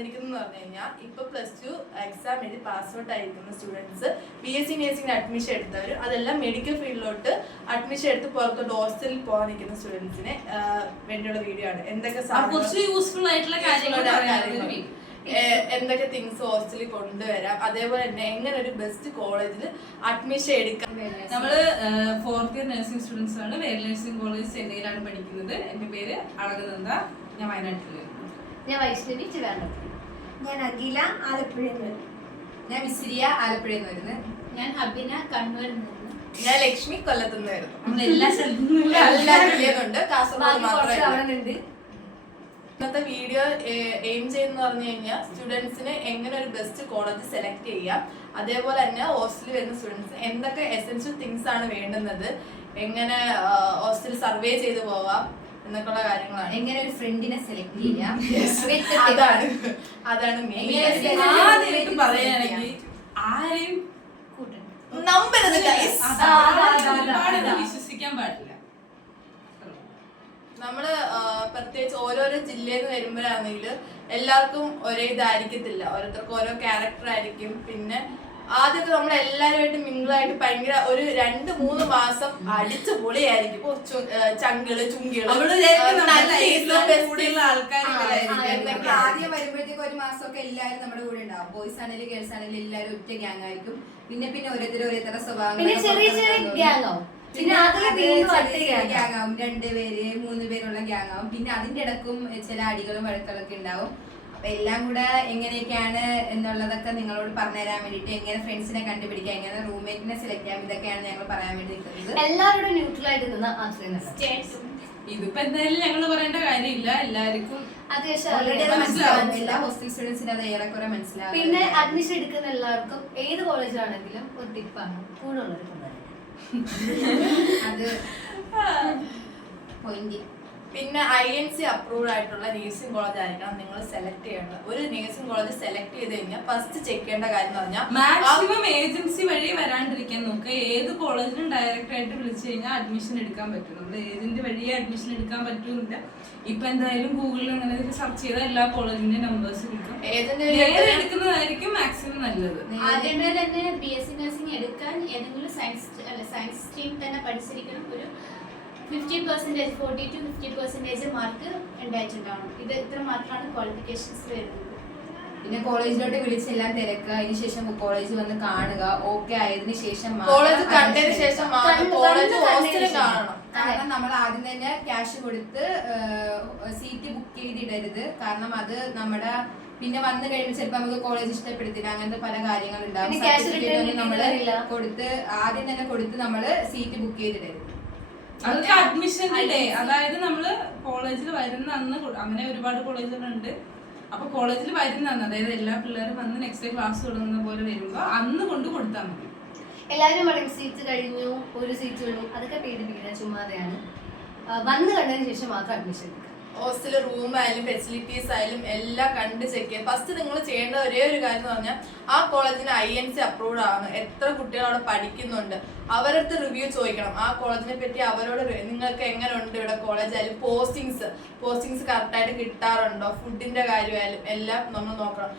വന്നിരിക്കുന്നത് പറഞ്ഞു കഴിഞ്ഞാൽ ഇപ്പൊ +2 എക്സാം എഴുതി പാസ് ഔട്ട് ആയിരിക്കുന്ന സ്റ്റുഡൻസ് BSc നഴ്സിംഗിന് അഡ്മിഷൻ എടുത്തവർ അതെല്ലാം മെഡിക്കൽ ഫീൽഡിലോട്ട് അഡ്മിഷൻ എടുത്ത് പുറത്തോട്ട് ഹോസ്റ്റലിൽ പോകാൻ നിൽക്കുന്ന സ്റ്റുഡൻസിന് വേണ്ടിയുള്ള വീഡിയോ ആണ്. എന്തൊക്കെ എന്തൊക്കെ തിങ്സ് ഹോസ്റ്റലിൽ കൊണ്ടുവരാം, അതേപോലെ തന്നെ എങ്ങനെ ഒരു ബെസ്റ്റ് കോളേജിൽ അഡ്മിഷൻ എടുക്കാം. നമ്മള് 4th ഇയർ നഴ്സിംഗ് സ്റ്റുഡൻസ് ആണ്. വേറെ നഴ്സിംഗ് കോളേജ് ചെന്നൈയിലാണ് പഠിക്കുന്നത്. എന്റെ പേര് അളകനന്ദ, ഞാൻ വയനാട്ടിൽ. ഞാൻ വൈഷ്ണവി ചിവാണ്ടം. ഞാൻ അഖില ആലപ്പുഴയിൽ നിന്ന്. ഞാൻ വിസിരിയ ആലപ്പുഴയിൽ നിന്ന് വരുന്നത്. ഞാൻ അഭിന കണ്ണൂരിൽ നിന്ന്. ഞാൻ ലക്ഷ്മി കൊല്ലത്തുനിന്ന് വരുന്നു. നമ്മളെല്ലാ സ്ഥലത്തും കാസർഗോഡ് മാത്രമേ. ഇന്നത്തെ വീഡിയോ എയിം ചെയ്യുന്ന പറഞ്ഞു കഴിഞ്ഞാൽ സ്റ്റുഡൻസിന് എങ്ങനെ ഒരു ബെസ്റ്റ് കോളേജ് സെലക്ട് ചെയ്യാം, അതേപോലെ തന്നെ ഹോസ്റ്റലിൽ വരുന്ന സ്റ്റുഡൻസിന് എന്തൊക്കെ എസെൻഷ്യൽ തിങ്സ് ആണ് വേണ്ടുന്നത്, എങ്ങനെ ഹോസ്റ്റൽ സർവേ ചെയ്ത് പോവാം എന്നൊക്കെയുള്ള കാര്യങ്ങളാണ്. എങ്ങനെ ഒരു ഫ്രണ്ടിനെ സെലക്ട് ചെയ്യാം, അതാണ് മെയിൻ. പറയുകയാണെങ്കിൽ ആരെയും വിശ്വസിക്കാൻ പാടില്ല. നമ്മള് പ്രത്യേകിച്ച് ഓരോരോ ജില്ലയിൽ നിന്ന് വരുമ്പോഴാണെങ്കിൽ എല്ലാവർക്കും ഒരേ ഇതായിരിക്കത്തില്ല, ഓരോരുത്തർക്കും ഓരോ ക്യാരക്ടർ ആയിരിക്കും. പിന്നെ ആദ്യമൊക്കെ നമ്മൾ എല്ലാവരുമായിട്ട് മിങ്കിളായിട്ട് ഭയങ്കര ഒരു 2-3 മാസം അടിച്ചു പൊളിയായിരിക്കും. ചങ്കിള് ചുങ്കിള് ആദ്യം വരുമ്പോഴത്തേക്ക് ഒരു മാസമൊക്കെ എല്ലാവരും നമ്മുടെ കൂടെ ഉണ്ടാവും. ബോയ്സ് ആണെങ്കിലും ഗേൾസ് ആണെങ്കിലും എല്ലാവരും ഒറ്റ ഗ്യാങ് ആയിരിക്കും. പിന്നെ ഓരോരുത്തരുടെ സ്വഭാവം, പിന്നെ 2 പേര് 3 പേരുള്ള ഗ്യാങ് ആവും. പിന്നെ അതിന്റെ ഇടക്കും ചില അടികളും വഴക്കുകളൊക്കെ ഉണ്ടാവും. അപ്പൊ എല്ലാം കൂടെ എങ്ങനെയൊക്കെയാണ് എന്നുള്ളതൊക്കെ നിങ്ങളോട് പറഞ്ഞുതരാൻ വേണ്ടിട്ട്, എങ്ങനെ ഫ്രണ്ട്സിനെ കണ്ടുപിടിക്കാം, എങ്ങനെ റൂംമേറ്റിനെ സെലക്ട് ചെയ്യാം, ഇതൊക്കെയാണ് ഞങ്ങൾ പറയാൻ വേണ്ടി നിൽക്കുന്നത്. എല്ലാവരുടെ ന്യൂട്രൽ ആയിട്ട് നിന്ന് ആശ്രയിക്കുന്നത്. ഇതിപ്പോ എന്തായാലും ഞങ്ങൾ പറയേണ്ട കാര്യമില്ല, എല്ലാവർക്കും എല്ലാ ഹോസ്റ്റൽ സ്റ്റുഡൻസിന് അത് ഏറെക്കുറെ മനസ്സിലാവും. പിന്നെ അഡ്മിഷൻ എടുക്കുന്ന എല്ലാവർക്കും ഏത് കോളേജാണെങ്കിലും ഒരു ടിപ്പാണ് കൂടെ ഉള്ളവർ അത് പോയിന്റ്. പിന്നെ INC അപ്രൂവ്ഡ് ആയിട്ടുള്ള നേഴ്സിംഗ് കോളേജ് ആയിരിക്കണം നിങ്ങൾ സെലക്ട് ചെയ്യേണ്ടത്. ഒരു നേഴ്സിംഗ് കോളേജ് സെലക്ട് ചെയ്ത് കഴിഞ്ഞാൽ ഫസ്റ്റ് ചെക്ക് ചെയ്യേണ്ട കാര്യം എന്ന് പറഞ്ഞാൽ മാക്സിമം ഏജൻസി വഴി വരാണ്ടിരിക്കാൻ നോക്കുക. ഏത് കോളേജിലും ഡയറക്റ്റ് ആയിട്ട് വിളിച്ചു കഴിഞ്ഞാൽ അഡ്മിഷൻ എടുക്കാൻ പറ്റും. നമ്മൾ ഏജന്റ് വഴിയെ അഡ്മിഷൻ എടുക്കാൻ പറ്റുന്നില്ല. ഇപ്പൊ എന്തായാലും ഗൂഗിളിൽ അങ്ങനെ സെർച്ച് ചെയ്താൽ എല്ലാ കോളേജിന്റെ നമ്പേഴ്സ് കിട്ടും. നേരെ എടുക്കുന്നതായിരിക്കും മാക്സിമം നല്ലത്. ആദ്യമേ തന്നെ BSc നഴ്സിംഗ് എടുക്കാൻ ഏതെങ്കിലും സയൻസ് സ്ട്രീം തന്നെ പഠിച്ചിരിക്കണം. ഒരു 50%, 40 to 50% മാർക്ക് ഉണ്ടായിട്ടുണ്ടാവണം. ഇത് ഇത്ര മാർക്കാണ് ക്വാളിഫിക്കേഷൻസ് വരുന്നത്. പിന്നെ കോളേജിലോട്ട് വിളിച്ചെല്ലാം തിരക്കുക. അതിനുശേഷം കോളേജ് വന്ന് കാണുക. ഓക്കെ ആയതിനു ശേഷം കോളേജ് കണ്ടതിന് ശേഷം കാരണം നമ്മൾ ആദ്യം തന്നെ ക്യാഷ് കൊടുത്ത് സീറ്റ് ബുക്ക് ചെയ്തിടരുത്. കാരണം അത് നമ്മുടെ പിന്നെ വന്നു കഴിയുമ്പോൾ ചിലപ്പോൾ നമുക്ക് കോളേജ് ഇഷ്ടപ്പെടുത്തില്ല, അങ്ങനത്തെ പല കാര്യങ്ങളുണ്ടാവും. നമ്മള് കൊടുത്ത് ആദ്യം തന്നെ കൊടുത്ത് നമ്മള് സീറ്റ് ബുക്ക് ചെയ്തിടരുത്. അതൊക്കെ അഡ്മിഷന്റെ ഡേ, അതായത് നമ്മള് കോളേജിൽ വരുന്ന അന്ന്, അങ്ങനെ ഒരുപാട് കോളേജുകളുണ്ട്. അപ്പൊ കോളേജിൽ വരുന്ന അന്ന്, അതായത് എല്ലാ പിള്ളേരും വന്ന് നെക്സ്റ്റ് ഡേ ക്ലാസ് തുടങ്ങുന്ന പോലെ വരുമ്പോ അന്ന് കൊണ്ട് കൊടുത്താൽ മതി. എല്ലാവരും പറയും സീറ്റ് കഴിഞ്ഞു, ഒരു സീറ്റ് ഉള്ളൂ, അതൊക്കെ പേടിപ്പിക്കുന്ന ചുമ്മാതെയാണ്. വന്ന് കണ്ടതിന് ശേഷം മാത്രം അഡ്മിഷൻ എടുക്കുക. ഹോസ്റ്റൽ റൂം ആയാലും ഫെസിലിറ്റീസ് ആയാലും എല്ലാം കണ്ട് ചെക്ക് ചെയ്യുക. ഫസ്റ്റ് നിങ്ങൾ ചെയ്യേണ്ട ഒരേ ഒരു കാര്യം എന്ന് പറഞ്ഞാൽ ആ കോളേജിന് INC അപ്രൂവ്ഡ് ആണ്, എത്ര കുട്ടികൾ അവിടെ പഠിക്കുന്നുണ്ട്, അവരടുത്ത് റിവ്യൂ ചോദിക്കണം. ആ കോളേജിനെ പറ്റി അവരോട് നിങ്ങൾക്ക് എങ്ങനെ ഉണ്ട്, ഇവിടെ കോളേജ് ആയാലും പോസ്റ്റിങ്സ് കറക്റ്റായിട്ട് കിട്ടാറുണ്ടോ, ഫുഡിന്റെ കാര്യമായാലും എല്ലാം നമ്മൾ നോക്കണം.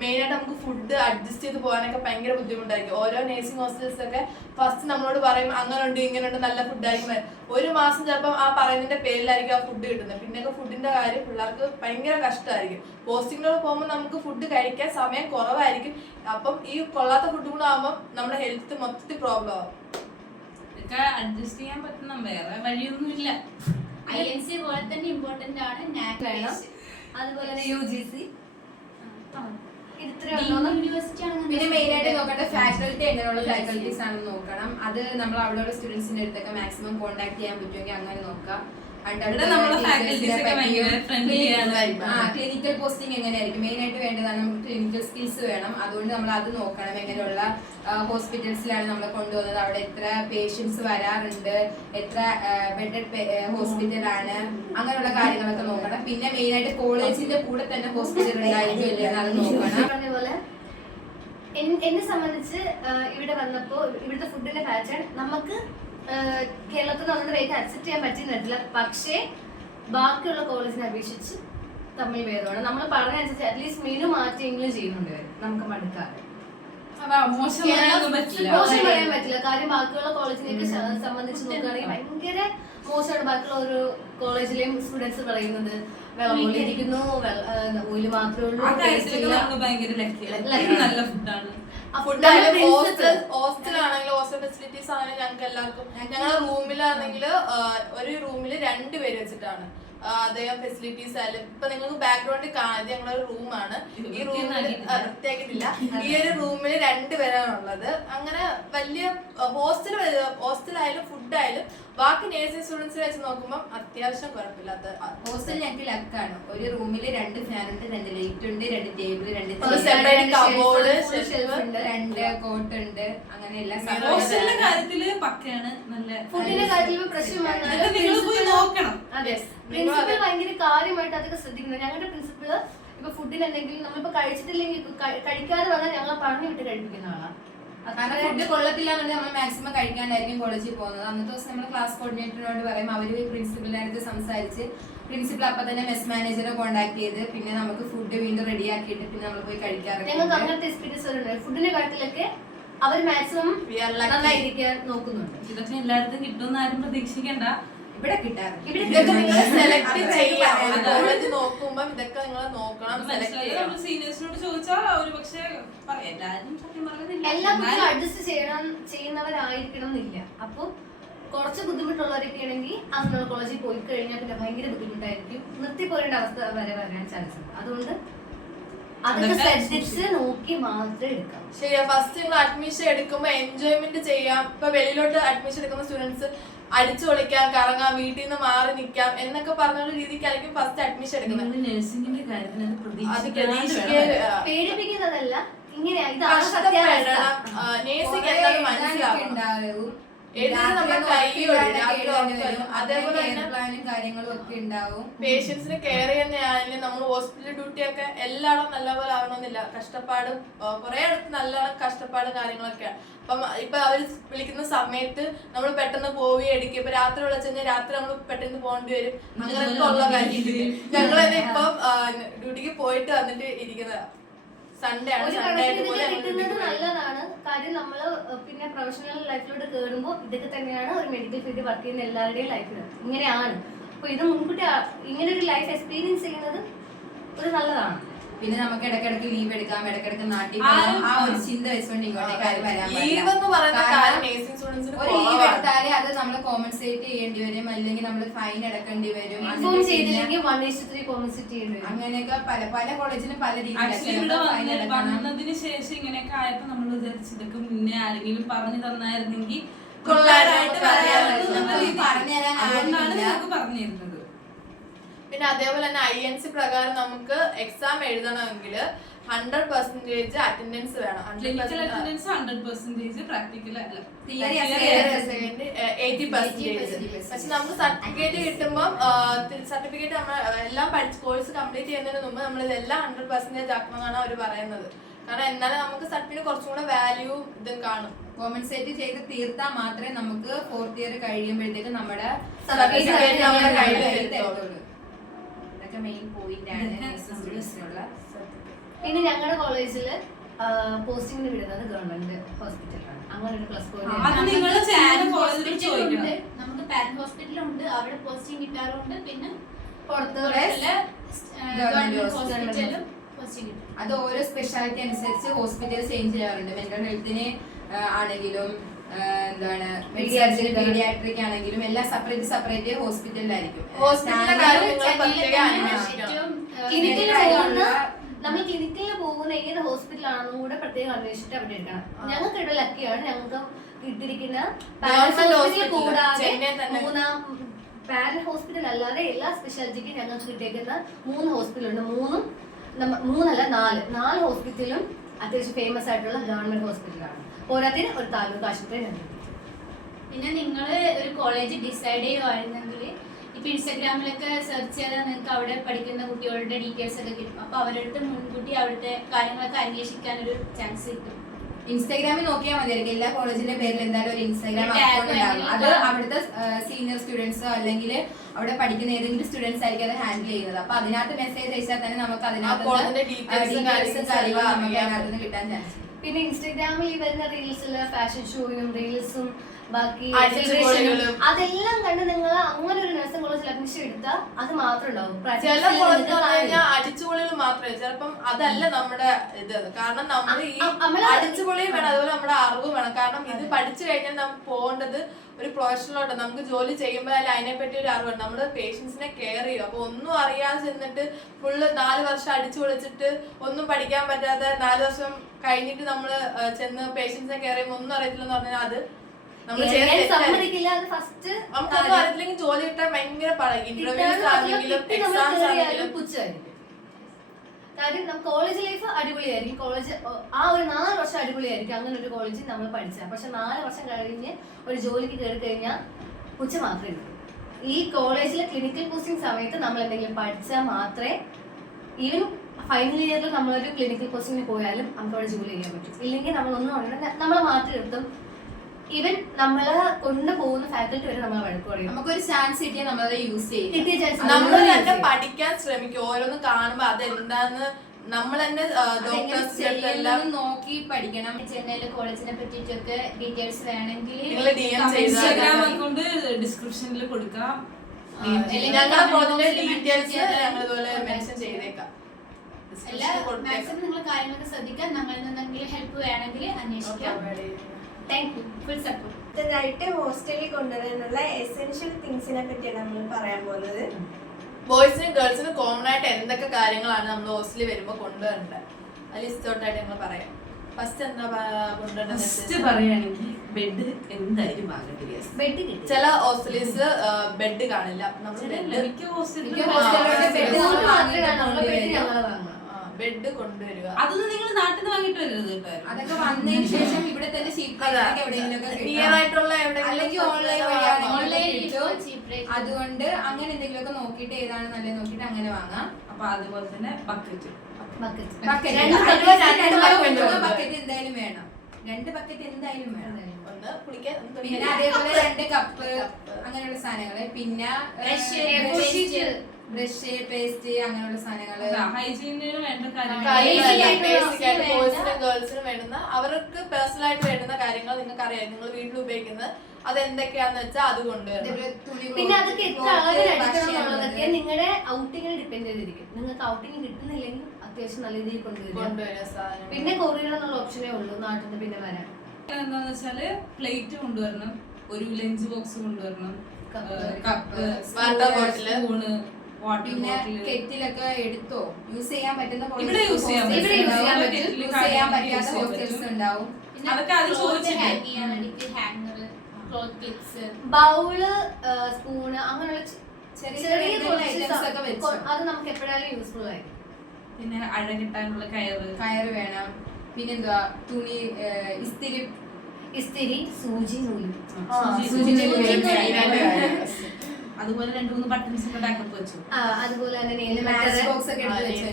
മെയിനായിട്ട് നമുക്ക് ഫുഡ് അഡ്ജസ്റ്റ് ചെയ്ത് പോകാനൊക്കെ ഭയങ്കര ബുദ്ധിമുട്ടായിരിക്കും. ഓരോ നേഴ്സിംഗ് ഹോസ്റ്റൽസ് ഒക്കെ ഫസ്റ്റ് നമ്മളോട് പറയും അങ്ങനെ ഉണ്ട് ഇങ്ങനെ ഉണ്ട്, നല്ല ഫുഡായിരിക്കും. ഒരു മാസം ചിലപ്പോൾ ആ പറയുന്നതിന്റെ പേരിലായിരിക്കും ആ ഫുഡ് കിട്ടുന്നത്. പിന്നെയൊക്കെ ഫുഡിന്റെ കാര്യം പിള്ളേർക്ക് ഭയങ്കര കഷ്ടമായിരിക്കും. പോസ്റ്റിങ്ങിനോട് പോകുമ്പോൾ നമുക്ക് ഫുഡ് കഴിക്കാൻ സമയം കുറവായിരിക്കും. അപ്പം ഈ കൊള്ളാത്ത ഫുഡ് കൂടെ ആകുമ്പോൾ നമ്മുടെ ഹെൽത്ത് മൊത്തത്തിൽ പ്രോബ്ലം ആവും. ഇതൊക്കെ അഡ്ജസ്റ്റ് ചെയ്യാൻ പറ്റുന്ന വേറെ വഴിയൊന്നുമില്ല. INC പോലെ തന്നെ ഇമ്പോർട്ടന്റ് ആണ് NAC വേണം, അതുപോലെ തന്നെ UGC. പിന്നെ മെയിൻ ആയിട്ട് നോക്കേണ്ട ഫാക്കൽറ്റി എങ്ങനെയുള്ള ഫാക്കൽറ്റീസ് ആണെന്ന് നോക്കണം. അത് നമ്മൾ അവിടെയുള്ള സ്റ്റുഡൻസിന്റെ അടുത്തൊക്കെ മാക്സിമം കോൺടാക്ട് ചെയ്യാൻ പറ്റുമെങ്കിൽ അങ്ങനെ നോക്കാം. ക്ലിനിക്കൽ പോസ്റ്റിംഗ് എങ്ങനെയായിരിക്കും, മെയിൻ ആയിട്ട് വേണ്ടതാണ് നമുക്ക് ക്ലിനിക്കൽ സ്കിൽസ് വേണം. അതുകൊണ്ട് നമ്മൾ അത് നോക്കണം. എങ്ങനെയുള്ള ഹോസ്പിറ്റൽസിലാണ് നമ്മൾ കൊണ്ടുപോകുന്നത്, അവിടെ എത്ര പേഷ്യൻസ് വരാറുണ്ട്, എത്ര ബെഡഡ് ഹോസ്പിറ്റലാണ്, അങ്ങനെയുള്ള കാര്യങ്ങളൊക്കെ നോക്കണം. പിന്നെ മെയിൻ ആയിട്ട് കോളേജിന്റെ കൂടെ തന്നെ ഹോസ്പിറ്റൽ ഉണ്ടായിരിക്കും അത് നോക്കണം. പറഞ്ഞപോലെ എന്നെ സംബന്ധിച്ച് ഇവിടെ വന്നപ്പോ ഇവിടുത്തെ ഫുഡിന്റെ പാറ്റേൺ നമുക്ക് കേരളത്തിൽ നമ്മുടെ റേറ്റ് അക്സെപ്റ്റ് ചെയ്യാൻ പറ്റുന്നില്ല. പക്ഷേ ബാക്കിയുള്ള കോളേജിനെ അപേക്ഷിച്ച് തമ്മിൽ ഭേദമാണ്. നമ്മൾ പറഞ്ഞനുസരിച്ച് അറ്റ്ലീസ്റ്റ് മെനു മാറ്റിയെങ്കിലും ചെയ്യുന്നുണ്ട് ഇവര്. നമുക്ക് മടുക്കാതെ അതാ മോശം പറയാനൊന്നും പറ്റില്ല. മോശം പറയാൻ പറ്റില്ല. കാര്യം ബാക്കിയുള്ള കോളേജിലേക്ക് സംബന്ധിച്ച് നോക്കുകയാണെങ്കിൽ ഭയങ്കര മോശമാണ്. ബാക്കിയുള്ള ഒരു കോളേജിലെയും സ്റ്റുഡൻസ് പറയുന്നത് വെള്ളം പോലെ ഇരിക്കുന്നു, ഓയില് മാത്രമേ ഉള്ളൂ, ആ കാര്യത്തിലൊക്കെ നമ്മള് ഭയങ്കര ലക്കിയാണ്. നല്ല ഫുഡാണ്. ഫുഡായാലും ഹോസ്റ്റലാണെങ്കിലും ഹോസ്റ്റൽ ഫെസിലിറ്റീസ് ആണെങ്കിലും ഞങ്ങൾക്ക് എല്ലാവർക്കും ഞങ്ങളുടെ റൂമിലാണെങ്കിൽ ഒരു റൂമിൽ 2 പേര് വെച്ചിട്ടാണ് അദ്ദേഹം ഫെസിലിറ്റീസ് ആയാലും. ഇപ്പൊ നിങ്ങൾക്ക് ബാക്ക്ഗ്രൗണ്ടിൽ കാണാതെ ഞങ്ങളൊരു റൂമാണ്. ഈ റൂമിൽ വൃത്തിയാക്കിയിട്ടില്ല. ഈ ഒരു റൂമിൽ 2 പേരാണ് ഉള്ളത്. അങ്ങനെ വലിയ ഹോസ്റ്റലായാലും ഫുഡായാലും ബാക്കി നേഴ്സിംഗ് സ്റ്റുഡൻസിനെ വെച്ച് നോക്കുമ്പോൾ അത്യാവശ്യം കുഴപ്പമില്ലാത്ത ഹോസ്റ്റൽ ഞങ്ങൾക്ക് ലക്കാണ്. ഒരു റൂമിൽ 2 ഫാൻ ഉണ്ട്, 2 ലൈറ്റ് ഉണ്ട്, 2 ടേബിൾ, 2 സെപ്പറേറ്റ് കബോർഡ്, 2 കോട്ട് ഉണ്ട്. അങ്ങനെ എല്ലാ ഹോസ്റ്റലിന്റെ കാര്യത്തില് പക്കയാണ്. നല്ല ഫുഡിന്റെ കാര്യത്തിൽ പ്രശ്നം ഇതൊക്കെ നിങ്ങൾ പോയി നോക്കണം. അതെ, പ്രിൻസിപ്പൽ ഭയങ്കര കാര്യമായിട്ട് അതൊക്കെ ശ്രദ്ധിക്കുന്നത്. ഞങ്ങളുടെ പ്രിൻസിപ്പള് ഇപ്പൊ ഫുഡിന് എന്തെങ്കിലും നമ്മളിപ്പോ കഴിച്ചിട്ടില്ലെങ്കിൽ കഴിക്കാതെ വന്നാൽ ഞങ്ങൾ പറഞ്ഞു വിട്ട് കഴിപ്പിക്കുന്ന ആളാണ്. കാരണം ഫുഡ് കൊള്ളത്തില്ല എന്നുണ്ടെങ്കിൽ നമ്മൾ മാക്സിമം കഴിക്കാണ്ടായിരിക്കും കോളേജിൽ പോകുന്നത്. അന്നത്തെ ദിവസം നമ്മൾ ക്ലാസ് കോർഡിനേറ്ററിനോട് പറയും. അവര് പ്രിൻസിപ്പലിന്റെ അടുത്ത് സംസാരിച്ച് പ്രിൻസിപ്പൽ അപ്പൊ തന്നെ മെസ് മാനേജറെ കോൺടാക്ട് ചെയ്ത് പിന്നെ നമുക്ക് ഫുഡ് വീണ്ടും റെഡി ആക്കിയിട്ട് പിന്നെ നമ്മൾ പോയി കഴിക്കാറുണ്ട്. ഞങ്ങൾക്ക് അങ്ങനത്തെ എക്സ്പീരിയൻസ് ഉണ്ട്. ഫുഡിന്റെ കാര്യത്തിലൊക്കെ അവർ മാക്സിമം നന്നായിരിക്കാൻ നോക്കുന്നുണ്ട്. ഇതൊക്കെ എല്ലായിടത്തും കിട്ടുമെന്ന് ആരും പ്രതീക്ഷിക്കണ്ട. ഇവിടെ കിട്ടാറുണ്ട്. ഇതൊക്കെ നിങ്ങൾ സെലക്ട് ചെയ്യാം. കോളേജ് നോക്കുമ്പോൾ ഇതൊക്കെ നിങ്ങൾ നോക്കണം, സെലക്ട് ചെയ്യണം. സീനിയേഴ്സിനോട് ചോദിച്ചാൽ ഒരു പക്ഷേ എല്ലാവരും സത്യം എല്ലാ കുട്ടികളും പറഞ്ഞില്ല. അഡ്ജസ്റ്റ് ചെയ്യുന്നവരായിരിക്കണം എന്നില്ല. അപ്പൊ കുറച്ച് ബുദ്ധിമുട്ടുള്ളവരൊക്കെ ആണെങ്കിൽ അങ്ങനെയുള്ള കോളേജിൽ പോയി കഴിഞ്ഞാൽ പിന്നെ ഭയങ്കര ബുദ്ധിമുട്ടായിരിക്കും. നിർത്തി പോരേണ്ട അവസ്ഥ വരെ വരാൻ ചാൻസ് ഉണ്ട്. അതുകൊണ്ട് അതൊക്കെ ശ്രദ്ധിച്ച് നോക്കി മാത്രമേ എടുക്കാം. ശരിയാ. ഫസ്റ്റ് നിങ്ങൾ അഡ്മിഷൻ എടുക്കുമ്പോൾ എൻജോയ്മെന്റ് ചെയ്യാം. ഇപ്പൊ വെളിയിലോട്ട് അഡ്മിഷൻ എടുക്കുന്ന സ്റ്റുഡൻസ് അടിച്ചു പൊളിക്കാം, കറങ്ങാം, വീട്ടിൽ നിന്ന് മാറി നിൽക്കാം എന്നൊക്കെ പറഞ്ഞുള്ള രീതിക്കായിരിക്കും ഫസ്റ്റ് അഡ്മിഷൻ എടുക്കുന്നത്. നഴ്സിംഗിന്റെ കാര്യത്തിൽ അത് പേടിപ്പിക്കുന്നതല്ല, ഇങ്ങനെ കഷ്ടപ്പെടണം. നേഴ്സിംഗ് എന്തായാലും മനസ്സിലാവും. അതേപോലെ തന്നെ കാര്യങ്ങളും ഒക്കെ ഉണ്ടാവും. പേഷ്യൻസിന് കെയർ ചെയ്യുന്നതാണെങ്കിലും നമ്മൾ ഹോസ്പിറ്റൽ ഡ്യൂട്ടി ഒക്കെ എല്ലായിടും നല്ലപോലെ ആവണമെന്നില്ല. കഷ്ടപ്പാടും കുറെ അടുത്ത് നല്ലോണം കഷ്ടപ്പാടും കാര്യങ്ങളൊക്കെയാണ്. അപ്പം ഇപ്പൊ അവര് വിളിക്കുന്ന സമയത്ത് നമ്മൾ പെട്ടെന്ന് പോവുകയും എടുക്കും. ഇപ്പൊ രാത്രി വിളിച്ചു കഴിഞ്ഞാൽ രാത്രി നമ്മൾ പെട്ടെന്ന് പോകേണ്ടി വരും. അങ്ങനെയൊക്കെ ഉള്ള കാര്യം ഞങ്ങൾ തന്നെ ഇപ്പം ഡ്യൂട്ടിക്ക് പോയിട്ട് വന്നിട്ട് ഇരിക്കുന്നത് സൺഡേ ആണ്. സൺഡേ കിട്ടുന്നത് നല്ലതാണ്. കാര്യം നമ്മള് പിന്നെ പ്രൊഫഷണൽ ലൈഫിലോട്ട് കേറുമ്പോൾ ഇതൊക്കെ തന്നെയാണ് ഒരു മെഡിക്കൽ ഫീൽഡ് വർക്ക് ചെയ്യുന്ന എല്ലാവരുടെയും ലൈഫിൽ ഇങ്ങനെയാണ്. അപ്പൊ ഇത് മുൻകൂട്ടി ഇങ്ങനെ ഒരു ലൈഫ് എക്സ്പീരിയൻസ് ചെയ്യുന്നത് ഒരു നല്ലതാണ്. പിന്നെ നമുക്ക് ഇടയ്ക്കിടയ്ക്ക് ലീവ് എടുക്കാം, ഇടയ്ക്കിടയ്ക്ക് നാട്ടിൽ പോകാം. ആ ഒരു ചിന്ത വെച്ചുകൊണ്ട് ഇങ്ങോട്ടേക്ക് ആരും വരാൻ ഒരു ലീവ് എടുത്താലേ അത് നമ്മൾ കോമ്പൻസേറ്റ് ചെയ്യേണ്ടി വരും, അല്ലെങ്കിൽ നമ്മൾ ഫൈൻ അടക്കേണ്ടി വരും. അങ്ങനെയൊക്കെ പല പല കോളേജിലും പല രീതിയിലാണ്. വന്നതിന് ശേഷം ഇങ്ങനെയൊക്കെ ആയപ്പോ നമ്മൾ വിചാരിച്ചു ഇതൊക്കെ മുന്നേ ആരെങ്കിലും പറഞ്ഞു തന്നായിരുന്നെങ്കിൽ പറഞ്ഞു തരുന്നത്. പിന്നെ അതേപോലെ തന്നെ INC പ്രകാരം നമുക്ക് എക്സാം എഴുതണമെങ്കിൽ 100% അറ്റൻഡൻസ് വേണം. 100% പ്രാക്ടിക്കൽ അല്ല, 80%. പക്ഷെ നമുക്ക് സർട്ടിഫിക്കറ്റ് കിട്ടുമ്പോൾ സർട്ടിഫിക്കറ്റ് നമ്മൾ എല്ലാം പഠിച്ച് കോഴ്സ് കംപ്ലീറ്റ് ചെയ്യുന്നതിന് മുമ്പ് നമ്മൾ ഇതെല്ലാം 100% ആക്കണമെന്നാണ് അവർ പറയുന്നത്. കാരണം എന്നാലും നമുക്ക് സർട്ടിഫിക്കറ്റ് കുറച്ചും കൂടെ വാല്യൂ ഇതും കാണും. കോമ്പൻസേറ്റ് ചെയ്ത് തീർത്താൽ മാത്രമേ നമുക്ക് 4th ഇയർ കഴിയുമ്പോഴത്തേക്ക് നമ്മുടെ സർട്ടിഫിക്കറ്റ് നമ്മുടെ കയ്യിൽ എത്തുള്ളൂ. മെയിൻ പോയിന്റ് ആണ്. പിന്നെ ഞങ്ങളുടെ കോളേജില് പോസ്റ്റിംഗിന് വിടുന്നത് ഗവൺമെന്റ് ഹോസ്പിറ്റലാണ്. അങ്ങനെ ഒരു പ്ലസ് പോയിന്റ് നമുക്ക് പാരന്റ് ഹോസ്പിറ്റലുണ്ട്, അവിടെ പോസ്റ്റിംഗ് കിട്ടാറുണ്ട്. പിന്നെ ഹോസ്പിറ്റലും പോസ്റ്റിംഗ് കിട്ടും. അത് ഓരോ സ്പെഷ്യാലിറ്റി അനുസരിച്ച് ഹോസ്പിറ്റൽ ചേഞ്ച് ചെയ്യാറുണ്ട്. മെന്റൽ ഹെൽത്തിന് ആണെങ്കിലും എന്താണ് പീഡിയാട്രിക് ആണെങ്കിലും എല്ലാം സെപ്പറേറ്റ് ഹോസ്പിറ്റലിലായിരിക്കും. നമ്മൾ ക്ലിനിക്കിൽ പോകുന്ന ഏത് ഹോസ്പിറ്റലാണെന്നും കൂടെ പ്രത്യേകം അന്വേഷിച്ചിട്ട് അവിടെ എടുക്കണം. ഞങ്ങൾക്ക് ഇവിടെ ലക്കിയാണ്. ഞങ്ങൾക്ക് കിട്ടിയിരിക്കുന്ന കൂടാതെ പാരന്റ് ഹോസ്പിറ്റൽ അല്ലാതെ എല്ലാ സ്പെഷ്യാലിറ്റിക്കും ഞങ്ങൾക്ക് കിട്ടിയേക്കുന്ന 3 ഹോസ്പിറ്റലുണ്ട്. 4 ഹോസ്പിറ്റലും അത്യാവശ്യം ഫേമസ് ആയിട്ടുള്ള ഗവൺമെന്റ് ഹോസ്പിറ്റലാണ്. പോരാത്തിന് ഒരു താലൂക്ക് ആശുപത്രി. പിന്നെ നിങ്ങൾ ഒരു കോളേജ് ഡിസൈഡ് ചെയ്യുവായിരുന്നെങ്കിൽ ഇപ്പൊ ഇൻസ്റ്റാഗ്രാമിലൊക്കെ സെർച്ച് ചെയ്താൽ നിങ്ങൾക്ക് അവിടെ പഠിക്കുന്ന കുട്ടികളുടെ ഡീറ്റെയിൽസ് ഒക്കെ കിട്ടും. അപ്പൊ അവരുടെ അടുത്ത് മുൻകൂട്ടി അവിടുത്തെ കാര്യങ്ങളൊക്കെ അന്വേഷിക്കാൻ ഒരു ചാൻസ് കിട്ടും. ഇൻസ്റ്റാഗ്രാമിൽ നോക്കിയാൽ മതിയായിരിക്കും. എല്ലാ കോളേജിന്റെ പേരിൽ എന്തായാലും ഒരു ഇൻസ്റ്റാഗ്രാം ഒരു അക്കൗണ്ട് tag ഉണ്ടാകും. അത് ഉണ്ടാകും. അവിടുത്തെ സീനിയർ സ്റ്റുഡൻസോ അല്ലെങ്കിൽ അവിടെ പഠിക്കുന്ന ഏതെങ്കിലും സ്റ്റുഡൻസ് ആയിരിക്കും അത് ഹാൻഡിൽ ചെയ്യുന്നത്. അപ്പൊ അതിനകത്ത് മെസ്സേജ് അയച്ചാൽ തന്നെ നമുക്ക് കോളേജിന്റെ അതിനകത്ത് ഡീറ്റെയിൽസും കാര്യങ്ങളും നമുക്ക് അറിയാം. അതിനകത്ത് നിന്ന് കിട്ടാൻ ചാൻസ്. പിന്നെ ഇൻസ്റ്റാഗ്രാമിൽ ഈ വരുന്ന റീൽസില് ഫാഷൻ ഷോയും റീൽസും ബാക്കി അടിച്ചുപൊളികളും. അതെല്ലാം കണ്ട് നിങ്ങൾ അങ്ങനെ ഒരു നഴ്സിംഗ് കോളേജിൽ അഡ്മിഷൻ എടുത്താൽ അത് മാത്രം ഉണ്ടാവും. ചില കോളേജ് കഴിഞ്ഞാൽ അടിച്ചുപൊളികൾ മാത്രമേ ചിലപ്പം അതല്ല നമ്മുടെ ഇത്. കാരണം നമ്മൾ ഈ അടിച്ചുപൊളിയും വേണം, അതുപോലെ നമ്മുടെ അറിവ് വേണം. കാരണം ഇത് പഠിച്ചു കഴിഞ്ഞാൽ നമുക്ക് പോകേണ്ടത് ഒരു പ്രൊഫഷണലോട്ട് നമുക്ക് ജോലി ചെയ്യുമ്പോൾ അതിനെ പറ്റി ഒരു അറിവ് വേണം. നമ്മുടെ പേഷ്യൻസിനെ കെയർ ചെയ്യും. അപ്പൊ ഒന്നും അറിയാതെ ചെന്നിട്ട് ഫുള്ള് 4 വർഷം അടിച്ചു പൊളിച്ചിട്ട് ഒന്നും പഠിക്കാൻ പറ്റാതെ 4 വർഷം കഴിഞ്ഞിട്ട് നമ്മള് ചെന്ന് പേഷ്യൻസിനെ കെയർ ചെയ്യുമ്പോൾ ഒന്നും അറിയത്തില്ലെന്ന് പറഞ്ഞാൽ അത് സമ്മതിക്കില്ല. അത് ഫസ്റ്റ് നമുക്കൊന്നും അറിയത്തില്ലെങ്കിൽ ജോലി കിട്ടാൻ ഭയങ്കര ഇന്റർവ്യൂസ് ആണെങ്കിലും എക്സാംസ് ആണെങ്കിലും പുച്ഛമായിരിക്കും. കാര്യം കോളേജ് ലൈഫ് അടിപൊളിയായിരിക്കും. കോളേജ് ആ ഒരു 4 വർഷം അടിപൊളിയായിരിക്കും. അങ്ങനെ ഒരു കോളേജിൽ നമ്മൾ പഠിച്ചാൽ. പക്ഷെ 4 വർഷം കഴിഞ്ഞ് ഒരു ജോലിക്ക് കയറി കഴിഞ്ഞാൽ പുച്ഛ മാത്രമേ ഉള്ളൂ. ഈ കോളേജിലെ ക്ലിനിക്കൽ പോസ്റ്റിംഗ് സമയത്ത് നമ്മൾ എന്തെങ്കിലും പഠിച്ചാൽ മാത്രമേ ഈവൻ ഫൈനൽ ഇയറിൽ നമ്മളൊരു ക്ലിനിക്കൽ പോസ്റ്റിംഗിന് പോയാലും നമുക്ക് അവിടെ ജോലി ചെയ്യാൻ പറ്റും. ഇല്ലെങ്കിൽ നമ്മളൊന്നും നമ്മളെ മാറ്റി നിർത്തും. ഈവൻ നമ്മളെ കൊണ്ടുപോകുന്ന ഫാക്കൽറ്റി വരെ നമ്മളെ വഴക്ക് പറയും. നമുക്കൊരു ചാൻസ് കിട്ടിയാൽ നമ്മളത് യൂസ് ചെയ്യും. കിട്ടിയ ചാൻസ് നമ്മൾ തന്നെ പഠിക്കാൻ ശ്രമിക്കും. ഓരോന്ന് കാണുമ്പോ അതെന്താന്ന് നമ്മൾ തന്നെ ഡോക്ടേഴ്സ് നോക്കി പഠിക്കണം. ചെന്നൈയിലെ കോളേജിനെ പറ്റിയിട്ടൊക്കെ ഡീറ്റെയിൽസ് വേണമെങ്കിൽ നിങ്ങള് DM ഇൻസ്റ്റാഗ്രാം അക്കൗണ്ട് ഡിസ്ക്രിപ്ഷനിൽ കൊടുക്കാം. ഞങ്ങളുടെ കോളേജിന്റെ ഡീറ്റെയിൽസ് ഞങ്ങൾ ഇതുപോലെ മെൻഷൻ ചെയ്തേക്കാം. മാക്സിമം നിങ്ങൾ കാര്യങ്ങളൊക്കെ ശ്രദ്ധിക്കാൻ ഞങ്ങളിൽ നിന്നെങ്കിലും ഹെൽപ്പ് വേണമെങ്കിൽ അന്വേഷിക്കാം. Thank you. Full support. അടുത്തതായിട്ട് ഹോസ്റ്റലിൽ കൊണ്ടുവരാനുള്ള എസെൻഷ്യൽ തിങ്സിനെ പറ്റിയാണ് നമ്മൾ പറയാൻ പോകുന്നത്. ബോയ്സിനും ഗേൾസിനും കോമൺ ആയിട്ട് എന്തൊക്കെ കാര്യങ്ങളാണ് നമ്മൾ ഹോസ്റ്റലിൽ വരുമ്പോ കൊണ്ടുവരേണ്ടത് അത് ലിസ്റ്റോട്ടായിട്ട് ഞങ്ങൾ പറയാം. ഫസ്റ്റ് എന്താ കൊണ്ടുവരേണ്ടത്? ഫസ്റ്റ് പറയുകയാണെങ്കിൽ ബെഡ് എന്തായാലും വാങ്ങേണ്ടി വരും. ബെഡ് കിട്ടി. ചില ഹോസ്റ്റലീസ് ബെഡ് കാണില്ല. നമ്മൾ മിക്ക ഹോസ്റ്റലിലും ബെഡ് കൊണ്ടുവരിക. അതൊന്നും നിങ്ങൾ നാട്ടിൽ നിന്ന് വാങ്ങിട്ട് വരരുത് കേട്ടോ. അതൊക്കെ വന്നതിന് ശേഷം ഇവിടെ തന്നെ നിയർ ആയിട്ടുള്ള അല്ലെങ്കിൽ ഓൺലൈൻ വഴിയാണെങ്കിൽ അതുകൊണ്ട് അങ്ങനെ എന്തെങ്കിലുമൊക്കെ നോക്കിയിട്ട് ഏതാണ് നല്ലത് നോക്കിയിട്ട് അങ്ങനെ വാങ്ങാം. അപ്പൊ അതുപോലെ തന്നെ ബക്കറ്റ് ബക്കറ്റ് എന്തായാലും വേണം. 2 ബക്കറ്റ് എന്തായാലും വേണം. ഒന്ന് കുളിക്കാൻ പിന്നെ അതേപോലെ 2 കപ്പ് അങ്ങനെയുള്ള സാധനങ്ങള്. പിന്നെ ബ്രഷ് പേസ്റ്റ് അങ്ങനെയുള്ള സാധനങ്ങള്. ഹൈജീനിന് വേണ്ട ബോയ്സിനും ഗേൾസിനും വേണ്ടുന്ന അവർക്ക് പേഴ്സണൽ ആയിട്ട് വേണ്ടുന്ന കാര്യങ്ങൾ നിങ്ങൾക്ക് അറിയാം. നിങ്ങൾ വീട്ടിൽ ഉപയോഗിക്കുന്നത് അതെന്തൊക്കെയാന്ന് വെച്ചാൽ അത് കൊണ്ടുവരണം. പിന്നെ അതൊക്കെ എത്ര അളവിലടിക്കണം എന്നുള്ളതൊക്കെ നിങ്ങളുടെ ഔട്ടിങ്ങിനെ ഡിപ്പെൻഡ് ചെയ്തിരിക്കും. നിങ്ങൾക്ക് ഔട്ടിങ് കിട്ടുന്നില്ലെങ്കിൽ അത്യാവശ്യം നല്ല രീതിയിൽ കൊണ്ടുവരിക. പിന്നെ കൊറിയർ എന്നുള്ള ഓപ്ഷനേ ഉള്ളൂ നാട്ടിൽ നിന്ന് പിന്നെ വരാൻ. എന്താന്ന് വെച്ചാല് പ്ലേറ്റ് കൊണ്ടുവരണം, ഒരു ലഞ്ച് ബോക്സ് കൊണ്ടുവരണം, cup, water bottle, spoon, water പിന്നെ ബോട്ടിൽ. കെറ്റിലൊക്കെ എടുത്തോ യൂസ് ചെയ്യാൻ പറ്റുന്ന ഇവിടെ യൂസ് ചെയ്യാൻ യൂസ് പറ്റും. ചെയ്യാൻ പറ്റാത്ത ഹോസ്റ്റൽസ് ഉണ്ടാവും. അതൊക്കെ അത് ചോദിച്ചിട്ട് hanger, cloth clips, bowl, spoon അങ്ങനെയുള്ള ചെറിയ ചെറിയ ഐറ്റംസ് ഒക്കെ വെച്ചു. അത് നമുക്ക് എപ്പോഴായാലും യൂസ്ഫുൾ ആയിരിക്കും. പിന്നെ അഴകിട്ടാനുള്ള കയറ് വേണം. പിന്നെന്താ തുണി, ഇസ്തിരി, സൂചി, നൂല്. അതുപോലെ 2-3 ബട്ടൺസ് ഒക്കെ ബാക്കപ്പ് വെച്ചു. അതുപോലെ തന്നെ മാച്ച് ബോക്സ് ഒക്കെ എടുത്ത് വെച്ചു.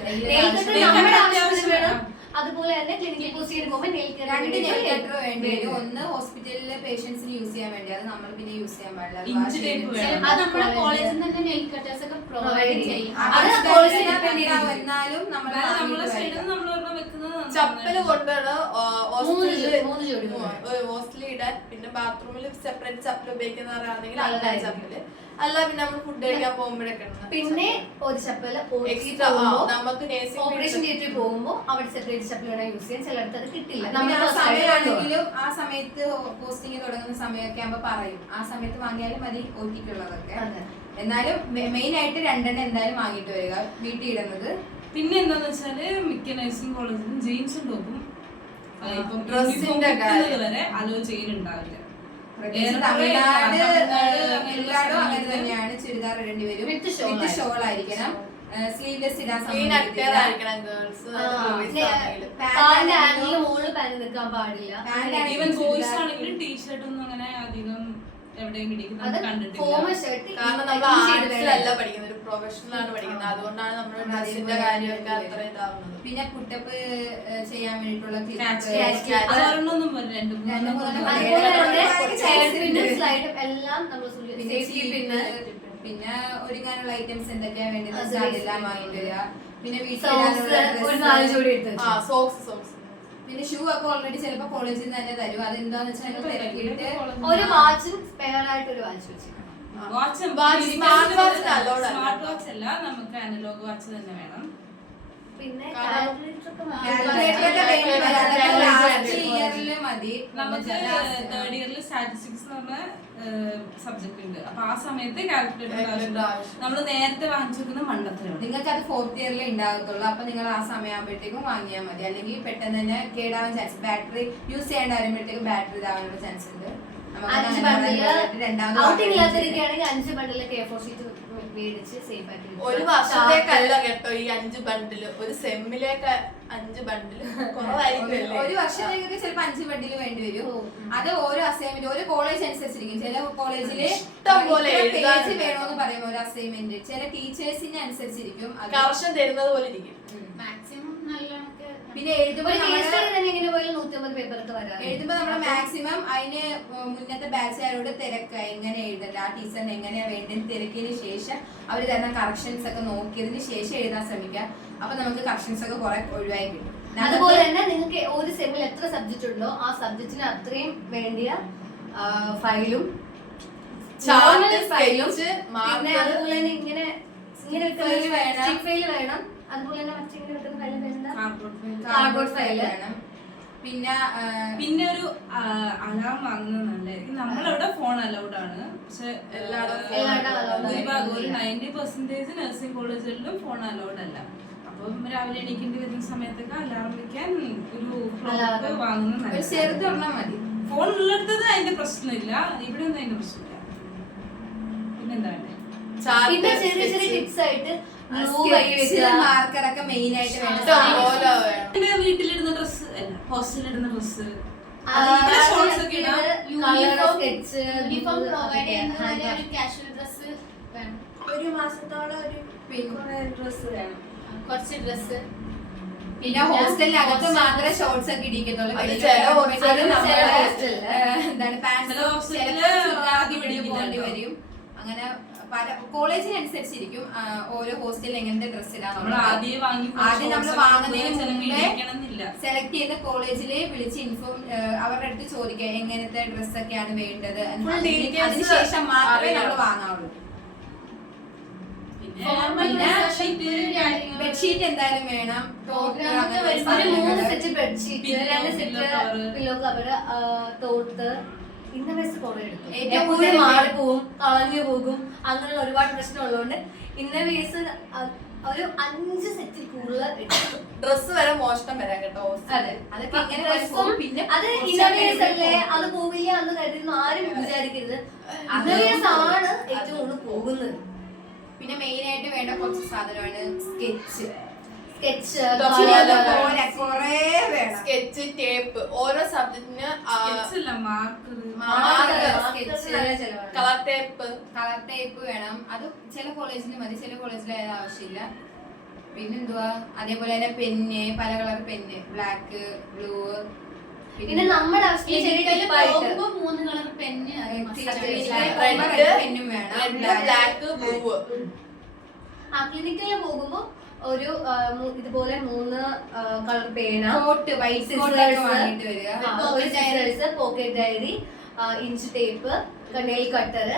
നമ്മുടെ ആവശ്യത്തിന് വേണം. അതുപോലെ തന്നെ ക്ലിനിക്കൽ പോസ്റ്റിങ്ങിന് പോകുമ്പോൾ രണ്ട് നെയിൽ കട്ടർ വേണ്ടി വരും. ഒന്ന് ഹോസ്പിറ്റലിലെ പേഷ്യൻസിന് യൂസ് ചെയ്യാൻ വേണ്ടി, അത് നമ്മൾ പിന്നെ യൂസ് ചെയ്യാൻ പാടില്ല. ഇഞ്ച് ടേപ്പ് വേണം. ചിലപ്പോൾ നമ്മുടെ കോളേജിൽ തന്നെ നെയിൽ കട്ടേഴ്സ് ഒക്കെ പ്രൊവൈഡ് ചെയ്യും. എന്നാലും നമ്മളെ സൈഡിൽ നിന്ന് നമ്മൾ ഒരെണ്ണം വെക്കുന്നത് ചപ്പല് കൊണ്ടുവരണം. മൂന്ന് ഹോസ്റ്റലിൽ ഇടാൻ. പിന്നെ ബാത്റൂമിൽ സെപ്പറേറ്റ് ചപ്പൽ ഉപയോഗിക്കുന്നവരാണെങ്കിൽ അങ്ങനെ ചപ്പല്. അല്ല പിന്നെ നമ്മൾ ഫുഡ് കഴിക്കാൻ പോകുമ്പോഴൊക്കെ പിന്നെ ഒരു ചപ്പല് എക്സ്ട്രാ നമുക്ക് ഓപ്പറേഷൻ തിയേറ്ററിൽ പോകുമ്പോൾ അവിടെ സെപ്പറേറ്റ് ചപ്പൽ വേണം യൂസ് ചെയ്യാൻ. ചിലടത്ത് അത് കിട്ടില്ല. സമയമാണെങ്കിലും ആ സമയത്ത് പോസ്റ്റിംഗ് തുടങ്ങുന്ന സമയമൊക്കെ ആകുമ്പോ പറയും ആ സമയത്ത് വാങ്ങിയാലും മതി ഓട്ടിക്കുള്ളതൊക്കെ. എന്നാലും മെയിൻ ആയിട്ട് 2 എണ്ണം എന്തായാലും വാങ്ങിട്ട് വരിക വീട്ടിൽ ഇടുന്നത്. പിന്നെ എന്താന്ന് വെച്ചാല് മിക്ക നഴ്സിംഗ് കോളേജിലും ജീൻസും ടോപ്പും ഇപ്പം ഡ്രസ്സിന്റെ വരെ അലോ ചെയ്യുന്നുണ്ടാവില്ല. തമിഴ്നാട് എല്ലായിടും അങ്ങനെ തന്നെയാണ്. ചുരിദാർ ഇടേണ്ടി വരും. വിത്ത് ഷോൾ ആയിരിക്കണം. സ്ലീവ്ലെസ് ഇടാൻ മുകളിൽ പാന്റ് നിൽക്കാൻ പാടില്ല. ഈവൻ ബോയ്സ് ആണെങ്കിലും ടീഷർട്ട് ഒന്നും അങ്ങനെ അധികം എവിടെയും പിടിക്കുന്നത് അത് കണ്ടിട്ടില്ല. ഫോമൽ ഷർട്ട് കാരണം നമ്മൾ ആർട്സിലല്ല പഠിക്കുന്നത്, ഒരു പ്രൊഫഷണലാണ് പഠിക്കുന്നത്. അതുകൊണ്ടാണ് നമ്മുടെ ഡ്രസ്സിന്റെ കാര്യമൊക്കെ അത്ര ഇതാവുന്നത്. പിന്നെ പുട്ടപ്പ് ചെയ്യാൻ വേണ്ടിയിട്ടുള്ള അതൊരെണ്ണമൊന്നും പോലും 2-3 എല്ലാം നമ്മൾ സേഫ്റ്റി പിന്നെ പിന്നെ ഒരുങ്ങാനുള്ള ഐറ്റംസ് എന്തൊക്കെയാ വേണ്ടത് അത് അതെല്ലാം വാങ്ങിട്ട് വരിക. പിന്നെ ഒരു 4 ജോഡി എടുത്ത് ആ സോക്സ് പിന്നെ ഷൂ ഒക്കെ ഓൾറെഡി ചിലപ്പോ കോളേജിൽ നിന്ന് തന്നെ തരും. അതെന്താന്ന് വെച്ചാൽ ഞങ്ങൾ തിരക്കിയിട്ട് ഒരു വാച്ചും സ്പെയർ ആയിട്ട് ഒരു വാച്ച് വെച്ചു. സ്മാർട്ട് വാച്ച് allowed അല്ല. സ്മാർട്ട് വാച്ച് അല്ല, നമുക്ക് അനലോഗ് വാച്ച് തന്നെ വേണം. പിന്നെ കാരണം ലാസ്റ്റ് ഇയറിൽ മതി. നമുക്ക് തേർഡ് ഇയറിൽ സ്റ്റാറ്റിസ്റ്റിക്സ് എന്ന് പറഞ്ഞ സബ്ജക്ട് ഉണ്ട്. അപ്പൊ ആ സമയത്ത് കാൽക്കുലേറ്റർ നമ്മൾ നേരത്തെ വാങ്ങിച്ചു വെക്കുന്ന മണ്ടത്തിലാണ്. നിങ്ങൾക്ക് അത് 4th ഇയറിലേ ഉണ്ടാകത്തുള്ളൂ. അപ്പൊ നിങ്ങൾ ആ സമയമാകുമ്പോഴത്തേക്കും വാങ്ങിയാൽ മതി. അല്ലെങ്കിൽ പെട്ടെന്ന് തന്നെ കേടാവാൻ ചാൻസ്, ബാറ്ററി യൂസ് ചെയ്യേണ്ട വരുമ്പോഴത്തേക്കും ബാറ്ററി ഇതാവാനുള്ള ചാൻസ് ഉണ്ട്. 5 ബണ്ടില് രണ്ടാമത് ഔട്ടിംഗ് ഇല്ലാതിരിക്കുകയാണെങ്കിൽ 5 ബണ്ടില് K4 ഷീറ്റ് മേടിച്ച് സേഫ് ആയിട്ട് ഒരു വർഷത്തേക്കല്ല കേട്ടോ ഈ 5 ബണ്ടില്, ഒരു സെമ്മിലേക്ക് 5 ബണ്ടില് കുറവായിരിക്കും. ഒരു വർഷത്തേക്കൊക്കെ ചിലപ്പോ 5 ബണ്ടിൽ വേണ്ടി വരും. അത് ഓരോ അസൈൻമെന്റ് ഓരോ കോളേജ് അനുസരിച്ചിരിക്കും. ചില കോളേജില് ഇഷ്ടംപോലെ പേജ് വേണമെന്ന് പറയുമ്പോൾ ഒരു അസൈൻമെന്റ് ചില ടീച്ചേഴ്സിനെ അനുസരിച്ചിരിക്കും കറക്ഷൻ തരുന്നത് പോലെ ഇരിക്കും. മാക്സിമം നല്ലോണം പിന്നെ എഴുതുമ്പോൾ എങ്ങനെ പോയാലും 150 പേപ്പറൊക്കെ വരാം. എഴുതുമ്പോ നമ്മൾ മാക്സിമം അതിന് മുന്നത്തെ ബാച്ചുകാരോട് തിരക്കുക, എങ്ങനെ എഴുതണ്ട, ആ ടീച്ചറിന് എങ്ങനെയാ വേണ്ടത് തിരക്കിയതിന് ശേഷം അവർ തരുന്ന കറക്ഷൻസ് ഒക്കെ നോക്കിയതിന് ശേഷം എഴുതാൻ ശ്രമിക്കുക. അപ്പൊ നമുക്ക് കറക്ഷൻസ് ഒക്കെ കുറെ ഒഴിവായി കിട്ടും. അതുപോലെ തന്നെ നിങ്ങൾക്ക് ഒരു സെമ്മിൽ എത്ര സബ്ജക്റ്റ് ഉണ്ടോ ആ സബ്ജക്റ്റിന് അത്രയും വേണ്ടിയ ഫയലും ഫയലും പിന്നെ അതുപോലെ തന്നെ ഇങ്ങനെ ഫയൽ വേണം. അതുപോലെ തന്നെ മറ്റിങ്ങനെ വെക്കുന്ന ഫയൽ എന്താ, കാർഡ്ബോർഡ് ഫയൽ വേണം. പിന്നെ ഒരു അലാം വാങ്ങുന്നത് നല്ലതായിരിക്കും. നമ്മളവിടെ ഫോൺ അലൗഡ് ആണ്, പക്ഷെ ഭൂരിഭാഗം ഒരു 90% നഴ്സിംഗ് കോളേജുകളിലും ഫോൺ അലൗഡ് അല്ല. അപ്പം രാവിലെ എണീക്കേണ്ടി വരുന്ന സമയത്തൊക്കെ അലാറം വെക്കാൻ ഒരു ക്ലോക്ക് വാങ്ങുന്നത് ചെറുതൊരെണ്ണം മതി. ഫോൺ ഉള്ളിടത്തത് അതിന്റെ പ്രശ്നമില്ല, ഇവിടെ ഒന്നും അതിന്റെ പ്രശ്നമില്ല. പിന്നെന്താ വേണ്ടേ? പിന്നെ ചെറിയ ചെറിയ ടിപ്സ് ആയിട്ട് മാർക്കറൊക്കെ മെയിൻ ആയിട്ട് എന്റെ വീട്ടിലിടുന്ന ഡ്രസ്സ് അല്ല, ഹോസ്റ്റലിലിടുന്ന ഡ്രസ്സ്, യൂണിഫോം പ്രൊവൈഡ് ചെയ്യുന്നവരെ ഒരു കാഷ്വൽ ഡ്രസ് വേണം. ഒരു മാസത്തോളം ഒരു ഡ്രസ് വേണം, കുറച്ച് ഡ്രസ്. പിന്നെ ഹോസ്റ്റലിനകത്ത് മാത്രമേ ഷോർട്സ് ഒക്കെ ഇടിക്കത്തുള്ളൂ. എന്താണ് പാൻറ് പോകേണ്ടി വരും. അങ്ങനെ പല കോളേജിനനുസരിച്ചിരിക്കും ഓരോ ഹോസ്റ്റലിൽ എങ്ങനത്തെ ഡ്രസ് ഇടാൻ. ആദ്യം നമ്മൾ വാങ്ങുന്നതിന് മുമ്പേ സെലക്ട് ചെയ്ത കോളേജില് വിളിച്ച് അവരുടെ അടുത്ത് ചോദിക്കുക എങ്ങനത്തെ ഡ്രസ്സൊക്കെയാണ് വേണ്ടത്. അതിനുശേഷം മാത്രമേ നമ്മൾ വാങ്ങാവുള്ളൂ. ബെഡ്ഷീറ്റ് എന്തായാലും വേണം. 3 set bedsheet, 2 set pillow cover, തോർത്ത്. ഇന്നവേഴ്സ് കുറെ എടുക്കും. ഏറ്റവും കൂടുതൽ മാറിപ്പോവും, കളഞ്ഞു പോകും, അങ്ങനെയുള്ള ഒരുപാട് പ്രശ്നം ഉള്ളതുകൊണ്ട് ഇന്നവേഴ്സ് ഒരു 5 സെറ്റിൽ കൂടുതൽ ഡ്രസ് വരെ മോഷണം വരാൻ കേട്ടോ. അതെ, അതൊക്കെ പിന്നെ അത് ഇന്നവേഴ്സ് അല്ലേ, അത് പോവില്ല എന്ന് കരുതുന്നു ആരും വിചാരിക്കരുത്. ഇന്നവേഴ്സ് ആണ് ഏറ്റവും കൂടുതൽ പോകുന്നത്. പിന്നെ മെയിൻ ആയിട്ട് വേണ്ട കുറച്ച് സാധനമാണ് സ്കെച്ച്, സ്കെച്ച്, ടേപ്പ്, ഓരോ സബ്ജക്റ്റിന് കളർ ടേപ്പ് വേണം. അത് ചില കോളേജിന് മതി, ചില കോളേജിൽ അതിന് ആവശ്യമില്ല. പിന്നെന്തുവാ, അതേപോലെ തന്നെ പെന്ന്, പല കളർ പെന്ന്, ബ്ലാക്ക്, ബ്ലൂ. പിന്നെ നമ്മുടെ അവസ്ഥയിൽ 3 കളർ പെന്ന്, പെന്നും വേണം, ബ്ലാക്ക്, ബ്ലൂ. ക്ലിനിക്കിൽ പോകുമ്പോ ഒരു ഇതുപോലെ 3 കളർ പേന, കോട്ട്, വൈറ്റ് വാങ്ങിട്ട് വരിക, ഒരു pocket diary, inch tape, nail cutter,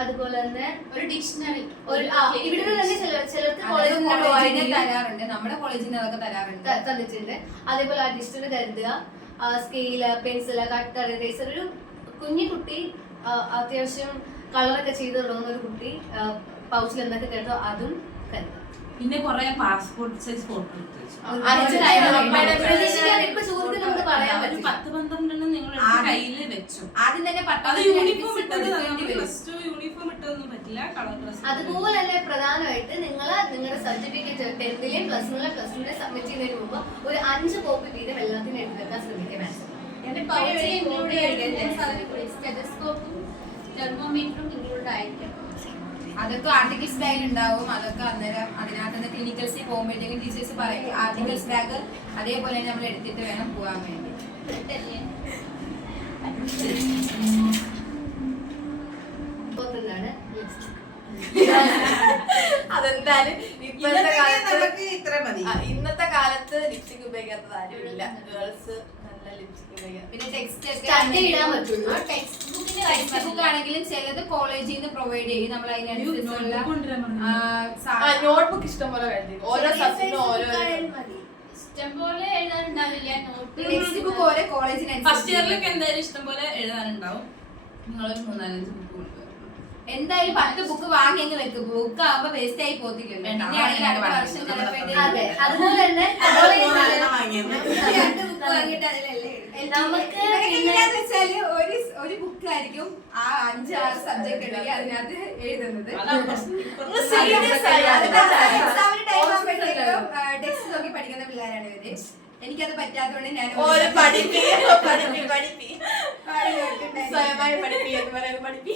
അതുപോലെ തന്നെ ഒരു ഡിക്ഷണറി. ഇവിടെ തന്നെ ചിലർക്ക് കോളേജിൽ തരാറുണ്ട്, നമ്മുടെ കോളേജിൽ നിന്ന് അതൊക്കെ തരാറുണ്ട്, തന്നിട്ടുണ്ട്. അതേപോലെ ആ ഡിക്ഷണറി കരുതുക. Scale, pencil, cutter, eraser. ഒരു കുഞ്ഞു കുട്ടി അത്യാവശ്യം കളറൊക്കെ ചെയ്ത് തുടങ്ങുന്ന ഒരു കുട്ടി പൗച്ചിൽ എന്തൊക്കെ കേട്ടോ അതും കരുതുക. പിന്നെ കുറെ പാസ്പോർട്ട് സൈസ് ഫോട്ടോ എടുത്ത് വെച്ചു. 10-12 നിങ്ങൾ കയ്യില് വെച്ചു. ആദ്യം തന്നെ അത് യൂണിഫോം ഇട്ടത് പ്ലസ് 2 യൂണിഫോം ഇട്ടതൊന്നും പറ്റില്ല, കളർ ഡ്രസ്. അതുപോലെ തന്നെ പ്രധാനമായിട്ട് നിങ്ങളുടെ സർട്ടിഫിക്കറ്റ് 10ലെയും പ്ലസ് 2ലെ സബ്മിറ്റ് ചെയ്യുന്നതിന് മുമ്പ് ഒരു 5 കോപ്പി വീതം എല്ലാത്തിനും എടുത്ത് വെക്കാൻ ശ്രമിക്കുക. എന്റെ പൗച്ചിൽ ഇൻക്ലൂഡ് ചെയ്തിട്ടുണ്ട് സ്റ്റെതസ്കോപ്പും തെർമോമീറ്ററും ഇൻക്ലൂഡ് ആയിരിക്കും. അതൊക്കെ ആർട്ടിക്കിൾസ് ബാഗ് ഉണ്ടാവും. അതൊക്കെ അന്നേരം അതിനകത്ത് ക്ലിനിക്കൽസിൽ പോകുമ്പോഴത്തേക്കും ടീച്ചേഴ്സ് പറയും ആർട്ടിക്കിൾസ് ബാഗ് അതേപോലെ നമ്മൾ എടുത്തിട്ട് വേണം പോകാൻ വേണ്ടി. അതെന്തായാലും ഇപ്പോഴത്തെ കാലത്ത് നമുക്ക് ഇത്ര മതി. ഇന്നത്തെ കാലത്ത് ലിപ്സ്റ്റിക് ഉപയോഗിക്കാത്തത് ആരുമില്ല. ഗേൾസ് നല്ല ലിപ്സ്റ്റിക് ഉപയോഗിക്കാം. പിന്നെ ടെക്സ്റ്റ് സ്റ്റഡി ഇടാൻ പറ്റും. ടെക്സ്റ്റ് ബുക്കിന്റെ ടെക്സ്റ്റ് ബുക്ക് ആണെങ്കിലും ചിലത് കോളേജിൽ നിന്ന് പ്രൊവൈഡ് ചെയ്യും. നമ്മൾ അതിനനുസരിച്ചുള്ള കൊണ്ടുവരാൻ പറഞ്ഞു. നോട്ട്ബുക്ക് ഇഷ്ടം പോലെ കഴിഞ്ഞു. ഓരോ സബ്ജക്റ്റിനും ഓരോ ഇഷ്ടംപോലെ എഴുതാനുണ്ടാവില്ല. ടെക്സ്റ്റ് ബുക്ക് ഓരോ ഫസ്റ്റ് കോളേജിനനുസരിച്ച് ഇയറിലൊക്കെ എന്തായാലും ഇഷ്ടം പോലെ എഴുതാനുണ്ടാവും. നിങ്ങളൊരു 3-4 ബുക്ക് കൊണ്ടുവരും. എന്തായാലും 10 ബുക്ക് വാങ്ങി അങ്ങ് വെക്കും. ബുക്ക് ആവുമ്പോ വേസ്റ്റ് ആയി പോത്തില്ലല്ലോ. വേണ്ട, പിന്നെയാണെങ്കിൽ അടുത്ത വാങ്ങി വർഷം നമ്മള് ചിലപ്പോഴത്തേക്കും അതെ, അതുപോലെ തന്നെ വാങ്ങിയത്. 2 ബുക്ക് വാങ്ങിയിട്ട് അതിലല്ലേ എഴുതും. നമുക്ക് ഇവരൊക്കെ പിന്നെ എങ്ങനെയാന്ന് വെച്ചാല് ഒരു ബുക്കായിരിക്കും ആ 5-6 സബ്ജക്ട് ഉണ്ടെങ്കിൽ അതിനകത്ത് എഴുതുന്നത്. അതാണ് പ്രശ്നം. serious ആയി. എക്സാമിന് ടൈം ആകുമ്പോഴത്തേക്കും ടെക്സ്റ്റ് നോക്കി പഠിക്കുന്ന പിള്ളേരാണ് ഇവര്. എനിക്കത് പറ്റാത്തതുകൊണ്ട് ഞാൻ ഓരോ പഠിപ്പി സ്വയമായി പഠിപ്പിക്കുന്നു പറയുന്നത് പഠിപ്പി.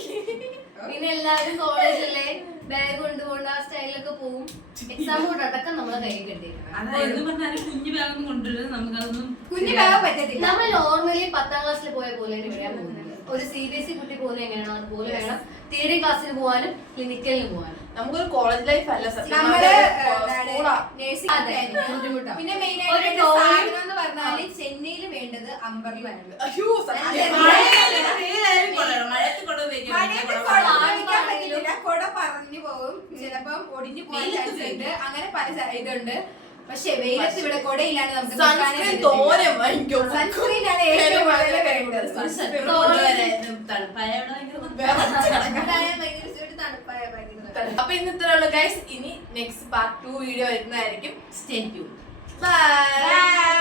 പിന്നെ എല്ലാവരും കോളേജിലെ ബാഗ് കൊണ്ടുപോകേണ്ട ആ സ്റ്റൈലൊക്കെ പോവും. എക്സാം കൊണ്ട് അടക്കം നമ്മളെ കയ്യിൽ കെട്ടിയിരിക്കണം. അതായത് പറഞ്ഞാലും കുഞ്ഞു ബാഗൊന്നും കൊണ്ടുവരുന്നത് നമുക്കതൊന്നും കുഞ്ഞു ബാഗ് പറ്റത്തില്ല. നമ്മൾ നോർമലി 10ാം ക്ലാസ്സിൽ പോയ പോലെയാണ് വരാൻ പോകുന്നത്. ഒരു CBSE കുട്ടി പോകുന്നത് എങ്ങനെയാണോ അതുപോലെ വേണം തിയറി ക്ലാസ്സിന് പോകാനും ക്ലിനിക്കലിന് പോകാനും. നമുക്കൊരു കോളേജ് ലൈഫ് അല്ല സത്യം. നമ്മള് സ്കൂളാ. നഴ്സിംഗ് അതെ, ബുദ്ധിമുട്ടാണ്. പിന്നെ മെയിൻ ഒരു ആയിട്ട് ടോയ് സാധനം എന്ന് പറഞ്ഞാല് ചെന്നൈയിൽ വേണ്ടത് അംബർലയാണ്. അയ്യോ സത്യം. മഴയായാലും കൊള്ളണം. മഴയത്ത് കൊട ഉപയോഗിക്കാൻ മഴയത്ത് പറ്റില്ല. കുട ഉപയോഗിക്കാൻ പറ്റില്ല. കുട പറഞ്ഞു പോകും, ചിലപ്പം ഒടിഞ്ഞു പോകാൻ ചാൻസ് ഉണ്ട്. അങ്ങനെ പല ഇതുണ്ട്. പക്ഷെ വെയിലത്ത് ഇവിടെ കുടയില്ലാണ്ട് നമുക്ക് സൺസ്ക്രീൻ തോനെ വാങ്ങിക്കും. സൺസ്ക്രീൻ ആണ് ഏറ്റവും വളരെ വേണ്ടത്. തണുപ്പായ അവിടെ ഭയങ്കര ഭയങ്കര തണുപ്പായ ഭയങ്കര അപ്പൊ ഇന്ന് ഇത്രേ ഉള്ളൂ ഗൈസ്. ഇനി നെക്സ്റ്റ് പാർട്ട് 2 വീഡിയോ വരുന്നതായിരിക്കും. Stay tune. ബൈ.